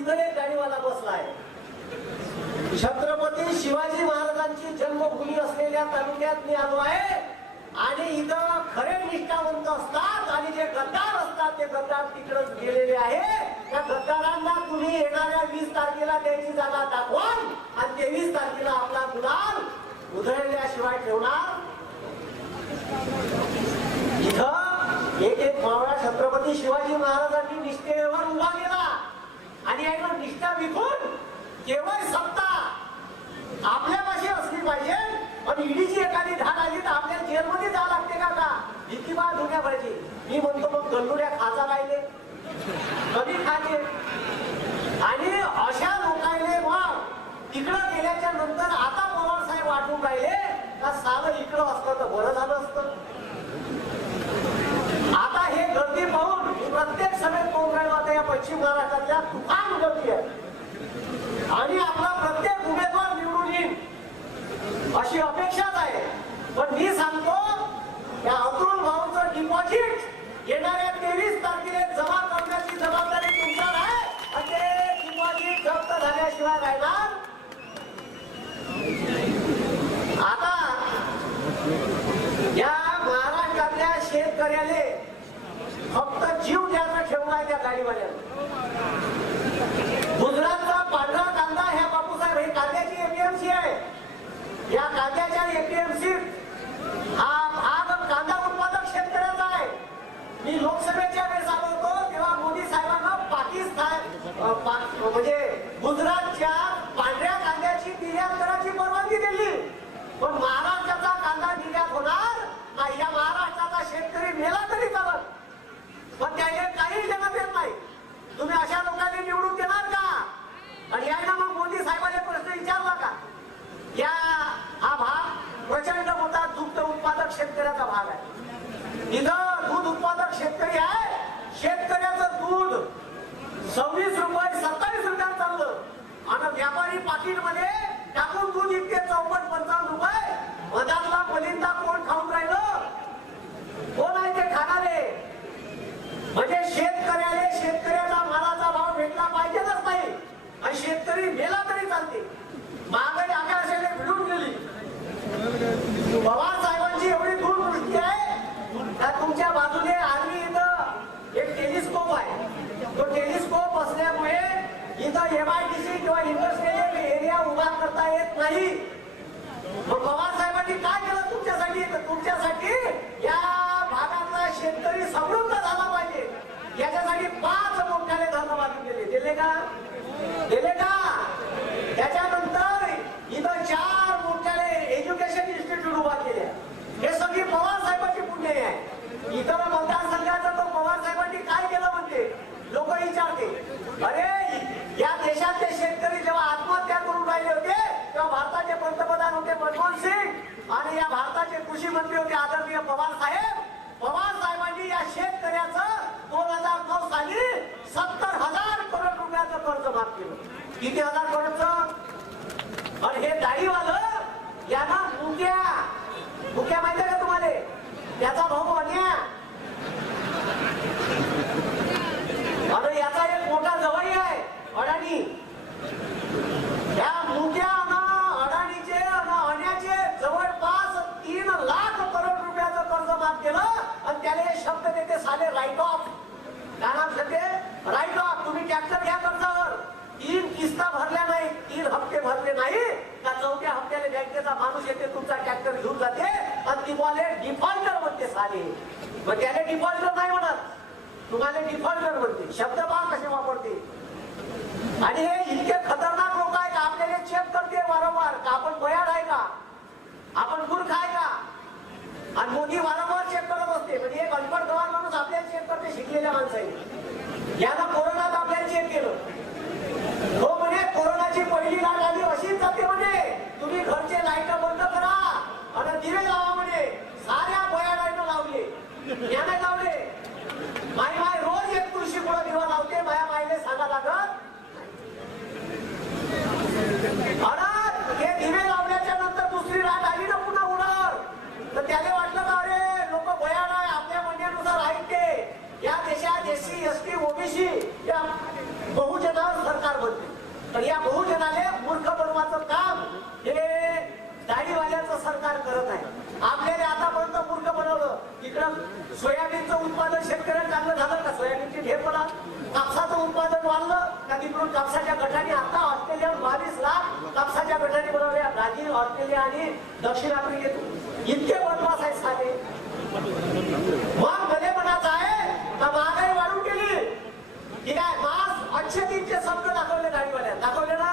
इथं एक गाडीवाला बसलाय. छत्रपती शिवाजी महाराजांची जन्मभूमी असलेल्या तालुक्यात मी आलो आहे. आणि इथं खरे निष्ठावंत असतात आणि जे गद्दार असतात ते गद्दार तिकडच गेलेले आहे. त्या गद्दारांना तुम्ही येणाऱ्या वीस तारखेला त्यांची जागा दाखवाल आणि तेवीस तारखेला आपला गुलाल उधळल्याशिवाय ठेवणार. इथं एक एक मावळा छत्रपती शिवाजी महाराजांनी निष्ठेवर उभा केला. आणि ऐकलं निष्ठा विकून केवळ सत्ता आपल्यापाशी असली पाहिजे. पण ईडीची एखादी धाड आली तर आपल्या जेलमध्ये जावं लागते का का भीती बाळ धुण्या पाहिजे मी म्हणतो मग गल्लुड्या खाजा राहिले. कधी खाते आणि अशा लोकांनी मग तिकडं गेल्याच्यानंतर आता पवार साहेब वाटून राहिले का साधं इकडं असतं तर बरं झालं असतं? आता हे गर्दी पाहून प्रत्येक सभेत पाहून राहिलो आता या पश्चिम महाराष्ट्रातल्या तुफान गर्दी आहे. आणि आपला प्रत्येक उमेदवार निवडून येईल अशी अपेक्षाच आहे. पण मी सांगतो या अतुल भाऊचं डिपॉझिट येणाऱ्या तेवीस तारखेला जमा करण्याची जबाबदारी तुमच्यावर आहे. आणि ते डिपॉझिट जप्त झाल्याशिवाय राहणार आता या महाराष्ट्रातल्या शेतकऱ्याने फक्त जीव द्यायचा ठेवलाय त्या गाडीवाल्यानं गुजरातचा पांढरा कांदा ह्या बापूसाहेब हे कांद्याची एपीएमसी आहे. या कांद्याच्या एपीएमसी हा भाग कांदा उत्पादक शेतकऱ्याचा आहे मी लोकसभेच्या वेळेस आलो होतो तेव्हा मोदी साहेबांना पाकिस्तान अ, पा- म्हणजे गुजरातच्या पांढऱ्या कांद्याची निर्यात करायची परवानगी दिली पण महाराष्ट्राचा कांदा निर्यात होणार का या महाराष्ट्राचा शेतकरी मेला तरी चालत पण त्याने काही देणं देत नाही तुम्ही अशा लोकांनी निवडून देणार का आणि यायला मग मोदी साहेबांनी प्रश्न विचारला का या हा भाग प्रचंड मोठा दुग्ध उत्पादक शेतकऱ्याचा भाग आहे इथं दूध उत्पादक शेतकरी आहे शेतकऱ्याचं दूध सव्वीस रुपये सत्तावीस रुपयात चाललं आणि व्यापारी पाकिटमध्ये टाकून दूध इतके चौपट पंचावन्न रुपये मधातला मलिंदा कोण खाऊन राहिलं कोण आहे ते खाणारे म्हणजे शेतकऱ्याला शेतकऱ्याचा मालाचा भाव भेटला पाहिजेच नाही आणि शेतकरी मेला तरी चालते. महागाई आकाशाने भिडून गेली. पवार साहेबांची एवढी दूरदृष्टी आहे का तुमच्या बाजूने आर्मी इथं एक टेलिस्कोप आहे. तो टेलिस्कोप असल्यामुळे इथं एमआयटीसी किंवा इंडस्ट्रियल एरिया उभा करता येत नाही. मग पवार साहेबांनी काय केलं तुमच्यासाठी? तर तुमच्यासाठी या भागातला शेतकरी समृद्ध झाला पाहिजे. याच्यासाठी पाच मोठ्याने धरण बांधून गेले दिले का? दिले का त्याच्यानंतर इथं चार मोठ्याने एज्युकेशन इन्स्टिट्यूट उभा केले हे सगळी पवार साहेबांची पुण्य आहे इतर मतदारसंघाचं तर पवार साहेबांनी काय केलं म्हणते लोक विचारते अरे या देशातले शेतकरी जेव्हा आत्महत्या करून राहिले होते तेव्हा भारताचे पंतप्रधान होते मनमोहन सिंग आणि या भारताचे कृषी मंत्री होते आदरणीय पवार साहेब पवार साहेबांनी या शेतकऱ्याचं दोन हजार नऊ साली सत्तर हजार करोड रुपयाचं कर्ज माफ केलं किती हजार कोटीच आणि हे दाढीवालं यांना मुक्या. मुक्या माहिती का तुम्हाला? त्याचा भाऊ अन्या अरे याचा एक मोठा जवळ आहे अडाणी. या मुक्या अन अडाणीचे अन अन्याचे जवळपास तीन लाख करोड रुपयाचं कर्ज माफ केलं आणि त्याला हे शब्द देते साले राईट ऑफ काय नाम सांगते राईट ऑफ तुम्ही टॅक्टर घ्या कर्जावर तीन किस्ता भरल्या नाही तीन हप्ते भरले नाही. का चौथ्या हप्त्याने बँकेचा माणूस येते तुमचा ट्रॅक्टर घेऊन जाते आणि तुम्हाला डिफॉल्टर म्हणते साले. मग त्याने डिफॉल्टर नाही म्हणत. तुम्हाला डिफॉल्टर म्हणते. शब्द पहा कसे वापरते. आणि हे इतके खतरनाक लोक आहेत का आपल्याला चेक करते वारंवार का आपण बयाड आहे का? आपण मूर्ख आहे का? आणि मोदी वारंवार चेक करत असते. म्हणजे एक अनपड गवार माणूस आपल्याला चेक करते शिकलेल्या माणसाने यानं कोरोनात आपल्याला चेक केलं हो म्हणे कोरोनाची पहिली लाट आली अशीच जाते म्हणे तुम्ही घरचे लाइट बंद करा आणि दिवे लावा म्हणे साऱ्या बयाडायनं लावले याने लावले माय माय रोज एक तुळशी कुळा दिवा लावते माया मायले सांगा लागत एससी एसटी ओबीसी या बहुजनावर सरकार बनते. तर या बहुजनाले मूर्ख बनवाचं काम हे दाढीवाल्याचं सरकार करत आहे. आपल्याला आतापर्यंत मूर्ख बनवलं. इकडं सोयाबीनचं उत्पादन शेतकऱ्याला चांगलं झालं का? सोयाबीनची ढेर पडा कापसाचं उत्पादन वाढलं का? तिकडून कापसाच्या गटाने आता ऑस्ट्रेलिया बावीस लाख कापसाच्या गटाने बनवल्या. ब्राझील ऑस्ट्रेलिया आणि दक्षिण आफ्रिकेतून. इतके वनवास आहे साधे मग भले म्हणायचं आहे का ठीक आहे मास अच्छे तीनचे शब्द दाखवले गाडीवाल्या दाखवले ना?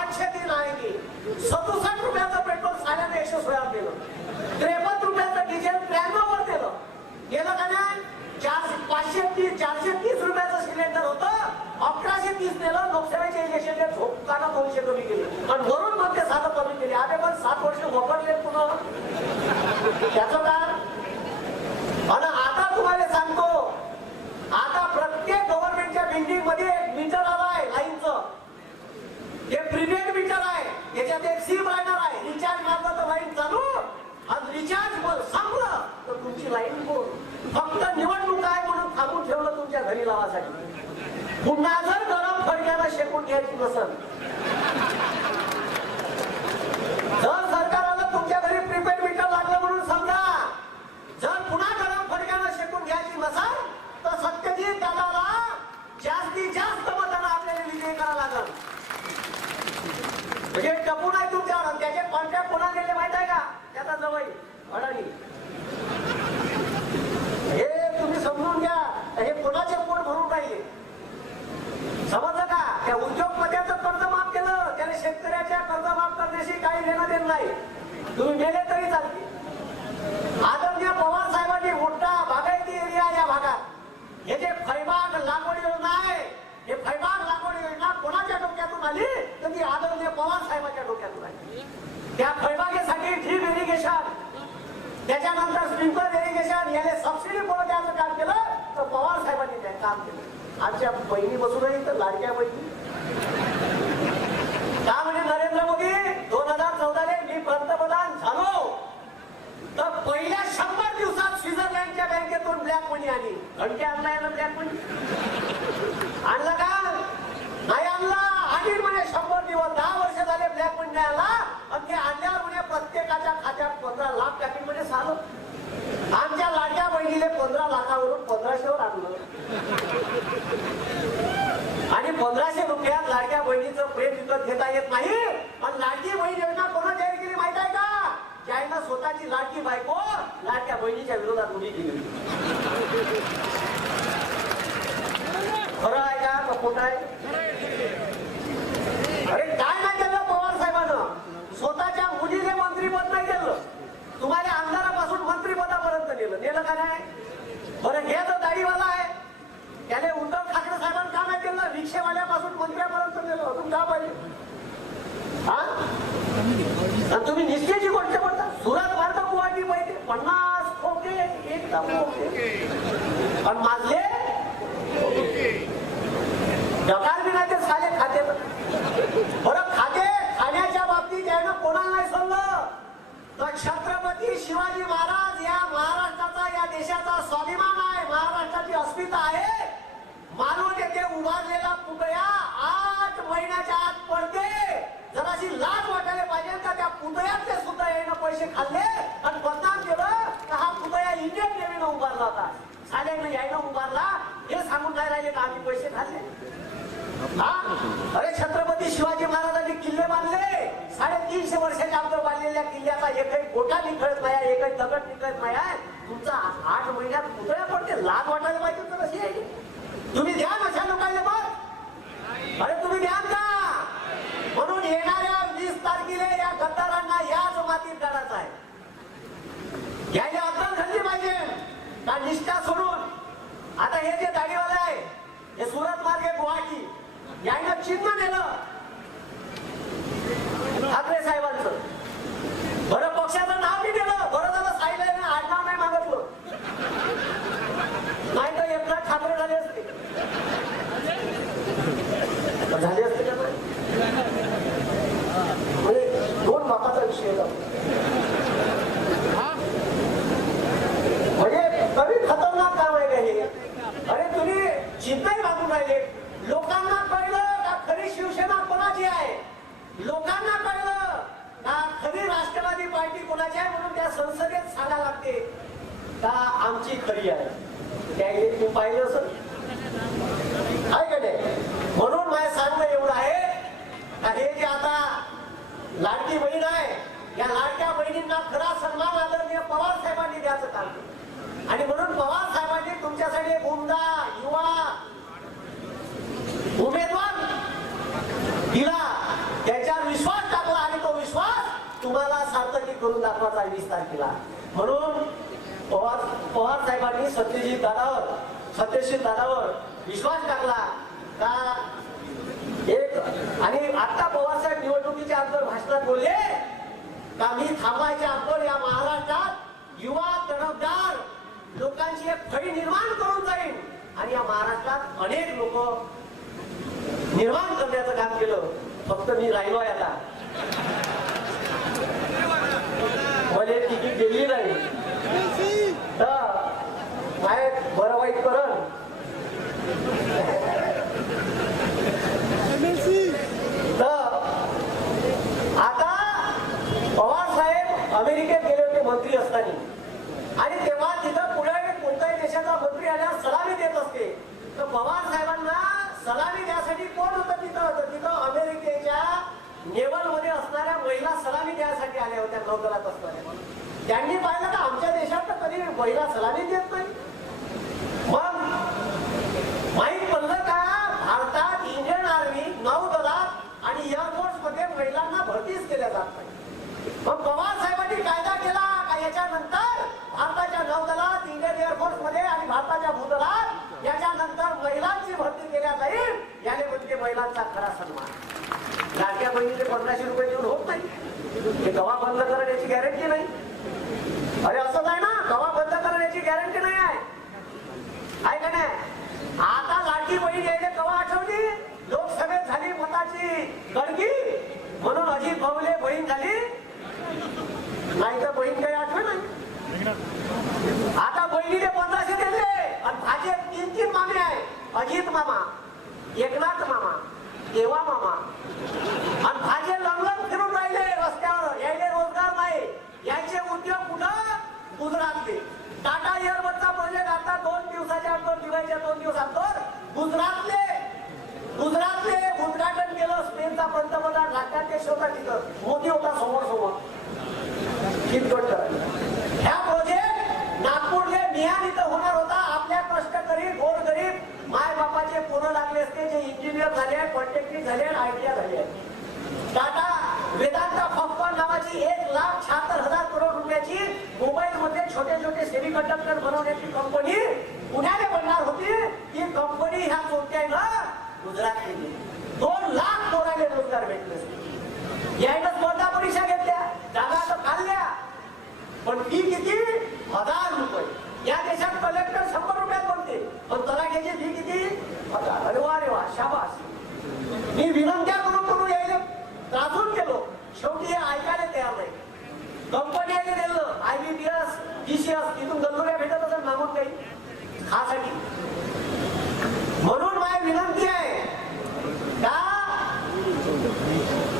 अच्छे तीन आहे की सदुसष्ट रुपयाचं पेट्रोल साल्याने यशस्वीवर केलं त्रेपन्न रुपयाचं डिझेल त्र्याण्णव वर केलं गेलं का नाही? चारशे पाचशे तीस चारशे तीस रुपयाचं सिलेंडर होतं. अकराशे तीस नेलं. लोकसभेच्या इलेक्शनला झोपताना दोनशे कमी केले. आणि वरून मग ते साधं कमी केले. आम्ही पण सात वर्ष वापरले पुन्हा त्याचं काय आणि आता तुम्हाला सांगतो आता प्रत्येक गव्हर्नमेंटच्या बिल्डिंगमध्ये एक मीटर आलाय लाईनचं ते प्रीपेड मीटर आहे त्याच्यात एक सिम राहणार आहे रिचार्ज मारलं तर लाईन चालू आणि रिचार्ज बल संपलं तर तुमची लाईन कोण फक्त निवडणूक आहे म्हणून थांबून ठेवलं तुमच्या घरी लावासाठी पुन्हा जर गरम फडक्याला शेकून घ्यायची नसल जर सरकाराला तुमच्या घरी प्रीपेड मीटर लागलं म्हणून समजा जर पुन्हा गरम फडक्यानं शेकून घ्यायची नसाल तर सत्यजित दादाला जास्तीत जास्त मतांना आपल्याला विजयी करावं लागल म्हणजे टपू नाही तुमच्यावर आणि त्याचे कॉन्ट्रॅक्ट कोणा गेले माहीत आहे का त्याचा जवळ अडाणी हे तुम्ही समजून घ्या हे कोणाचे पोट भरून राहिले समजलं का त्या उद्योगपत्याचं कर्ज माफ केलं त्याने शेतकऱ्याच्या कर्ज माफ करण्याशी काही घेणं देणं नाही तुम्ही गेले तरी चालते आदरणीय पवार साहेबांनी मोठा बागायती एरिया या भागात हे जे फैबाग लागवड योजना आहे हे फैबाग लागवड योजना कोणाच्या डोक्यातून आली तर ती आदरणीय पवार साहेबांच्या डोक्यातून आली त्या फैबागेसाठी ड्रीप इरिगेशन त्याच्यानंतर स्प्रिंकलर इरिगेशन याने सबसिडी कोण द्यायचं काम केलं तर पवार साहेबांनी ते काम केलं. आमच्या बहिणी बसूनही तर लाडक्या बहिणी. का म्हणजे नरेंद्र मोदी? दोन हजार चौदाले मी पंतप्रधान झालो. तर पहिल्या शंभर दिवसात स्वित्झर्लंडच्या बँकेतून ब्लॅक मनी आली. घंटे आणला ना ब्लॅक मनी. आणलं का? नाही आणला. आणि म्हणे शंभर दिवस दहा वर्ष झाले ब्लॅक मनी नाही आला आणि ते आणल्यावर म्हणे प्रत्येकाच्या खात्यात पंधरा लाख टाकीन म्हणजे झालं आमच्या लाडक्या पंधरा लाखावरून पंधराशेवर आणलं. आणि पंधराशे रुपयात लाडक्या बहिणीचं प्रेम विकत घेता येत नाही. पण लाडकी बहीण योजना कोणा जाहीर केली माहीत आहे का? ज्यानं स्वतःची लाडकी बायको लाडक्या बहिणीच्या विरोधात उभी केली. खरं आहे का खोट आहे अरे काय नाही केलं पवार साहेबानं स्वतःच्या मुलीने मंत्रीपद नाही केलं तुम्हाला आमदारापासून मंत्रीपदापर्यंत नेलं नेलं का नाही बरं हे जो दाढीवाला आहे त्याने उद्धव ठाकरे साहेबांना का नाही केलं रिक्षेवाल्यापासून मंत्र्यापर्यंत नेलं? अजून का पाहिजे? हा? तुम्ही निश्चयची गोष्ट म्हणता सुरत भारत गुवाहाटी पाहिजे पन्नास खोके एकदम खोके. पण माझले डकार बी नाही ते साले खाते बरं खाते खाण्याच्या बाबतीत यानं कोणाला नाही सोडलं तर छत्रपती शिवाजी महाराज या महाराष्ट्राचा या देशाचा स्वाभिमान आहे महाराष्ट्राची अस्मिता आहे. मानव येथे उभारलेला पुतळ्या आठ महिन्याच्या आत पडते. जराशी लाज वाटायला पाहिजे का त्या पुतळ्यातले सुद्धा येणं पैसे खाल्ले? आणि बदनाम केलं तर हा पुतळ्या इंडियन नेव्हीनं उभारला होता? साल्यानं यायनं उभारला. हे सांगून नाही राहिले का आम्ही पैसे खाल्ले? हा? अरे छत्रपती शिवाजी महाराजांनी किल्ले बांधले. साडेतीनशे वर्षाच्या अगोदर बांधलेल्या किल्ल्याचा एकही गोटा निखळत नाही एकही दगड निघत नाही. तुमचा आठ महिन्यात पुतळ्या पडते लाज वाटायला पाहिजे तर कशी आहे तुम्ही द्या अशा लोकांना मग अरे तुम्ही द्या का म्हणून येणाऱ्या वीस तारखेला या गद्दारांना याच मातीत काढायचं आहे. यायला अक्कल झाली पाहिजे. का निष्ठा सोडून? आता हे जे दाढीवाला आहे हे सुरत मार्गे गुवाहाटी यांना चिन्ह नेलं ठाकरे साहेबांचं बरं पक्षाचं नाव बी दिलं बरं झालं साईला आडनाव नाही मागितलं नाही तर एकनाथ ठाकरे झाले असते झाले असते का नाही? म्हणजे दोन बापाचा म्हणजे कमी खतरनाक काम आहे हे? अरे तुम्ही चिंताही बांधून राहिले. लोकांना कळलं का खरी शिवसेना कोणाची आहे? लोकांना कळलं का खरी राष्ट्रवादी पार्टी कोणाची आहे म्हणून त्या संसदेत सांगायला लागते का आमची खरी आहे. त्या तू पाहिलं असं. आहे का नाही? म्हणून माझं सांगणं एवढं आहे का हे जे आता लाडकी बहीण आहे या लाडक्या बहिणींना खरा सन्मान आदरणीय पवार साहेबांनी द्यायचं काम आणि म्हणून पवार साहेबांनी तुमच्यासाठी एक उमदा युवा उमेदवार दिला. त्याच्यावर विश्वास टाकला आणि तो विश्वास तुम्हाला सार्थकी करून दाखवायचा वीस तारखेला. म्हणून पवार पवार साहेबांनी सत्यजित दादावर सत्यशील दादावर विश्वास टाकला का? एक आणि आता पवार साहेब निवडणुकीच्या अंतर भाषणात बोलले काही थांबायच्या आपण या महाराष्ट्रात युवा तडफदार लोकांची एक फळी निर्माण करून जाईल. आणि या महाराष्ट्रात अनेक लोक निर्माण करण्याचं काम केलं. फक्त मी राहिलो आता. मला तिकीट दिली नाही. तर काय बरं वाईट करण तर आता पवार साहेब अमेरिकेत गेले होते मंत्री असताना आणि तेव्हा तिथं पुढे कोणत्याही देशाचा मंत्री आल्यास सलामी देत असते. तर पवार साहेबांना सलामी द्यासाठी कोण होतं तिथं? तिथं अमेरिकेच्या नेवलमध्ये असणाऱ्या महिला सलामी द्यासाठी आल्या होत्या नौदलात असणाऱ्या. त्यांनी पाहिलं तर आमच्या देशात तर कधी महिला सलामी देत नाही. मग माहीत पडलं का? भारतात इंडियन आर्मी नौदलात आणि एअरफोर्समध्ये महिलांना भरतीच केल्या जात नाही. मग त्याच्यानंतर याच्यानंतर भारताच्या नौदलात इंडियन एअरफोर्समध्ये आणि भारताच्या भूदलात याच्यानंतर महिलांची भरती केल्या जाईल याने म्हणजे महिलांचा खरा सन्मान. लाडक्या बहिणीचे पंधराशे रुपये देऊन होत नाही. हे दवा बंद करण्याची गॅरंटी नाही. अरे असं आहे ना दवा बंद करण्याची गॅरंटी नाही आहे. आहे का नाही? आता लाडकी बहीण यायला कवा आठवली? लोकसभेत झाली मताची गडगी म्हणून अजित भाऊले बहीण झाली. नाही तर बहीण काही आठवण नाही? आता बहिणीने पंधराशे दिले. आणि भाजप तीन तीन मामे आहे. अजित मामा एकनाथ मामा देवा मामा. आणि भाजे लंगन फिरून राहिले रस्त्यावर. यायले रोजगार नाही. यायचे उद्योग कुठं? गुजरातले. टाटा एअरबसचा प्रोजेक्ट आता दोन दिवसाच्या अंतर दिवाळीच्या दोन दिवसांतर गुजरातले गुजरातले उद्घाटन केलं स्पेनचा पंतप्रधान. राष्ट्राध्यक्ष होता तिथं. मोदी होता समोर समोर ह्या प्रोजेक्ट नागपूरले मिहान इथं होणार होता. आपल्या कष्टकरी गोरगरीब माय बापाचे पोरं लागले असते. जे इंजिनियर झाले पॉलिटेक्निक झाले आयटीआय झाले. टाटा वेदांता फॉपकॉन नावाची एक लाख शहात्तर हजार करोड रुपयाची मोबाईल मध्ये छोटे छोटे सेमी कंडक्टर बनवण्याची कंपनी पुण्याने बनणार होती. ती कंपनी ह्या चोरट्यानं गुजरात केली दोन लाख पोराले रोजगार भेटले. असते यायनं स्पर्धा परीक्षा घेतल्या जागा तर काढल्या पण फी किती? हजार रुपये. या देशात कलेक्टर शंभर रुपयात बनते पण तलाठ्याची फी किती? हजार. अरे वा रे वा शाबास. मी विनंत्या करून करून यायला. त्रासून गेलो. शेवटी हे ऐकायला तयार नाही. कंपनी यायला दिलं I B P S GCS तिथून गंधुऱ्या भेटत असेल मागून काही. खासाठी म्हणून माझी विनंती आहे का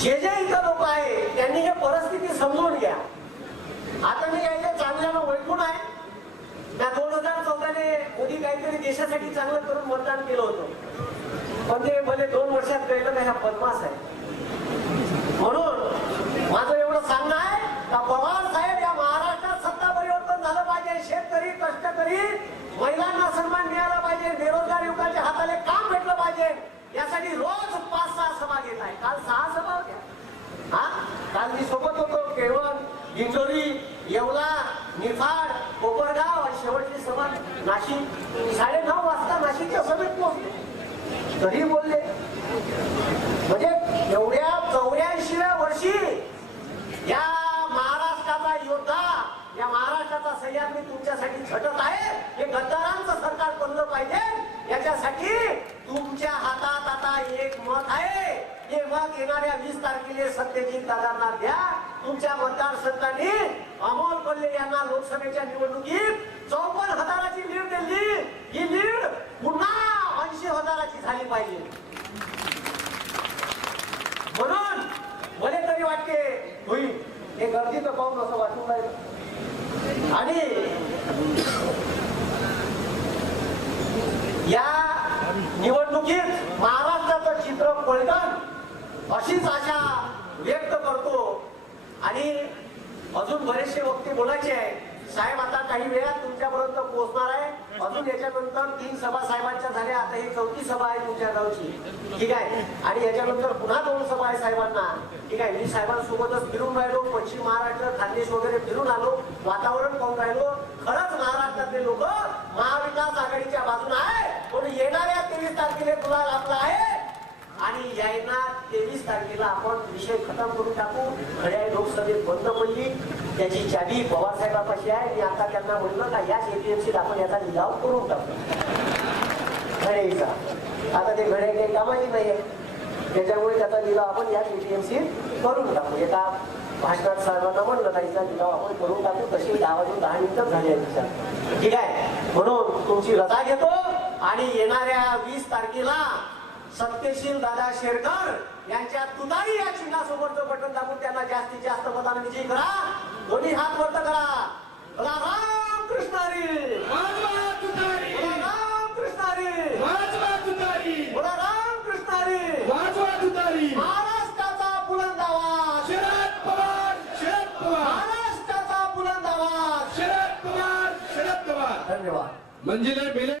जे जे इथं लोक आहे त्यांनी हे परिस्थिती समजून घ्या आता मी यायला चांगल्यानं ओळखून आहे. त्या दोन हजार चौदाने मोदी काहीतरी देशासाठी चांगलं करून मतदान केलं होतं. पण ते भले दोन वर्षात कळलं का ह्या बदमास आहे. म्हणून माझं एवढं सांगणं आहे का पवार साहेब या महाराष्ट्रात सत्ता परिवर्तन झालं पाहिजे. शेतकरी कष्टकरी महिलांना सन्मान मिळाला पाहिजे. बेरोजगार युवकांच्या हाताने काम भेटलं पाहिजे. यासाठी रोज पाच सहा सभा घेत आहे. काल सहा सभा होत्या हा काल मी सोबत होतो केवळ दिंडोरी येवला निफाड कोपरगाव आणि शेवटची सभा नाशिक. साडे नऊ वाजता नाशिकच्या सभेत पोहोचले. तरी बोलले म्हणजे एवढ्या चौऱ्याऐंशीव्या वर्षी या महाराष्ट्राचा योद्धा या महाराष्ट्राचा सह्याद्री तुमच्यासाठी झटत आहे हे गद्दारांचं सरकार बनलं पाहिजे याच्यासाठी तुमच्या हातात आता एक मत आहे. हे मत येणाऱ्या वीस तारखेला सत्यजित दादांना द्या तुमच्या मतदारसंघाने अमोल कोल्हे यांना लोकसभेच्या निवडणुकीत चौपन्न हजाराची लीड दिली. ही लीड पुन्हा ऐंशी हजाराची झाली पाहिजे. म्हणून मला तरी वाटते होईल. हे गर्दीचं पाहून असं वाटून नये आणि या निवडणुकीत महाराष्ट्राचं चित्र पळतात अशीच आशा व्यक्त करतो. आणि अजून बरेचसे वक्ते बोलायचे आहे साहेब आता काही वेळात तुमच्यापर्यंत पोहोचणार आहे. अजून याच्यानंतर तीन सभा साहेबांच्या झाल्या. आता ही चौथी सभा आहे तुमच्या गावची. ठीक आहे? आणि याच्यानंतर पुन्हा दोन सभा आहे साहेबांना. ठीक आहे? मी साहेबांसोबतच फिरून राहिलो. पश्चिम महाराष्ट्र खानदेश वगैरे फिरून आलो. वातावरण पाहून राहिलो. खरंच महाराष्ट्रातले लोक महाविकास आघाडीच्या बाजून आहे. पण येणाऱ्या तेवीस तारखेला तुला आपला आहे? आणि येणार तेवीस तारखेला आपण विषय खतम करून टाकू. खड्या लोकसभेत बंद पडली. त्याची चावी पवार साहेबापाशी आहे. मी आता त्यांना म्हणलं का याच एपीएमसीत आपण याचा लिलाव करून टाकू. घड्याईचा आता ते घड्याई काही कामाची नाही आहे त्याच्यामुळे त्याचा लिलाव आपण याच एपीएमसीत करून टाकू. एका भाषणात साहेबांना म्हणलं का हिचा लिलाव आपण करून टाकू. तशी दहा वाजून दहा मिनिटं झाली आहे तिच्या. ठीक आहे. म्हणून तुमची रजा घेतो. आणि येणाऱ्या वीस तारखेला सत्यशील दादा शेरकर यांच्या तुतारी या चिन्हासोबतचं बटन दाबून त्यांना जास्तीत जास्त मताने विजयी करा. दोन्ही हात वर करा. बोला राम कृष्ण हरी वाजवा तुतारी. बोला राम बोला महाराष्ट्राचा बुलंद आवाज. शरद पवार शरद पवार. महाराष्ट्राचा बुलंद आवाज. शरद पवार शरद पवार. धन्यवाद. मंजिला बेले